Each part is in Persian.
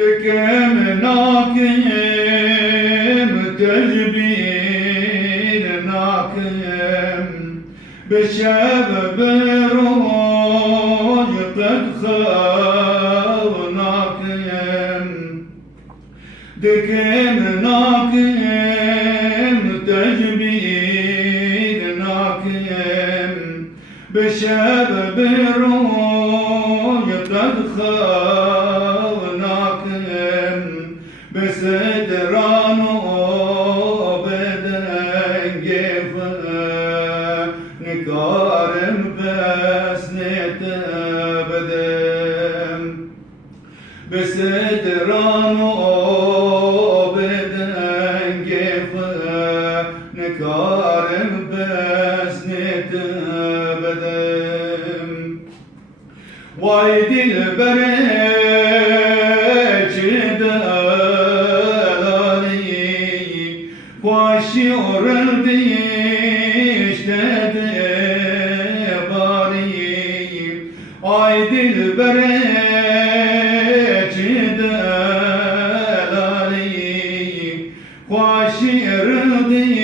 دكم ناكم تجبين ناكم بشب بروج قد خوناكم دكم ناكم تجبين ناكم بشب بروج قد خوناكم بسدرانو بدنگف نکارم بس نتبدم بسدرانو بدنگف نکارم بس نتبدم وای دل واشيور ديشتد باري عيد البرج دلالي واشيور ديشتد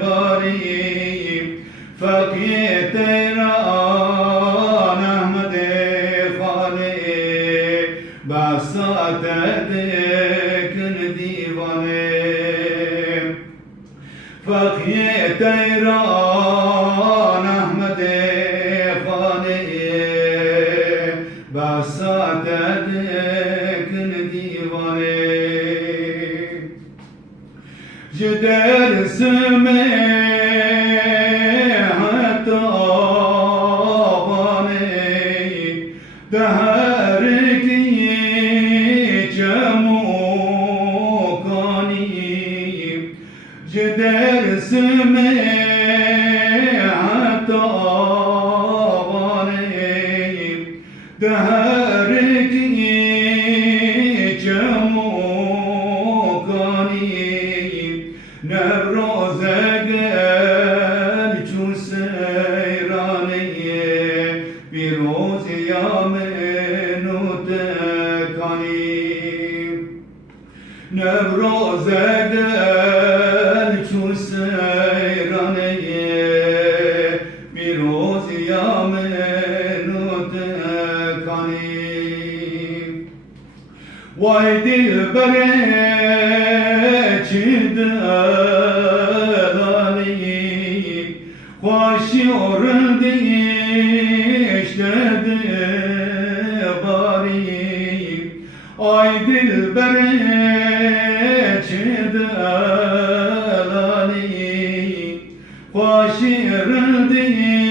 باري فقيت ران احمد خالي بساتد فقيه تيران احمد خاني بساتدك ديواني جدر سمي حتى غاني دهرك جدر سمي حتى غاني دهرك جموكاني نبروزك الجو سيراني بروز يامنو تكاني نبروزك میروز یام نوتکانی وای دل بره چید دانی خوشی اردیشتد باری آی دل بره چید دانی خوشی اردیشتد